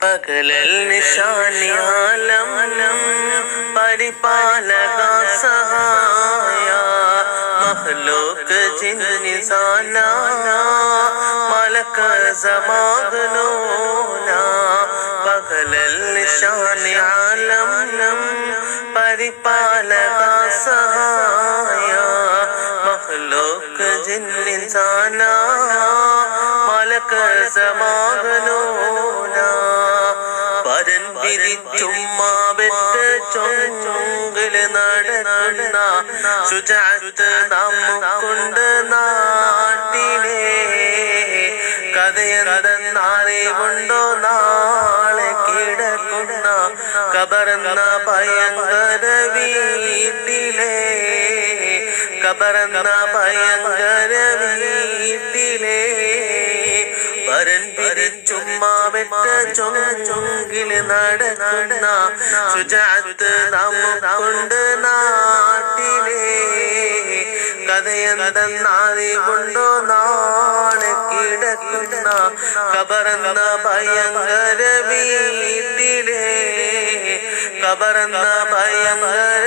പകലൽ നിശാനിയാലം പരിപാലക സഹായ മഖ്ലൂഖ് ജിന്നിസാന മലക സമാഗ്നോന പകലൽ നിശാനിയാലം പരിപാലക സഹായ മഖ്ലൂഖ് ജിന്നിസാന മലക സമാഗ്നോന പരൻ പിരിച്ചുമ്മാവെട്ട് ചൊങ്കില് നടക്കുന്ന ശുജാഅത്ത് നമുക്കുണ്ട് നാട്ടിലെ കഥയെന്തെന്നറിവുണ്ടോ നാളെ കിടക്കുന്ന കബറെന്ന ഭയങ്കര വീട്ടിലെ കബറെന്ന ഭയങ്കര വീട്ടിലെ പരൻ പിരിച്ചുമ്മാവെട്ട് ചൊങ്കില് നടക്കുന്ന ശുജാഅത്ത് നമുക്കുണ്ട് നാട്ടിലെ കഥയെന്തെന്നറിവുണ്ടോ നാളെ കിടക്കുന്ന കബറെന്ന ഭയങ്കര വീട്ടിലെ കബറെന്ന ഭയങ്കര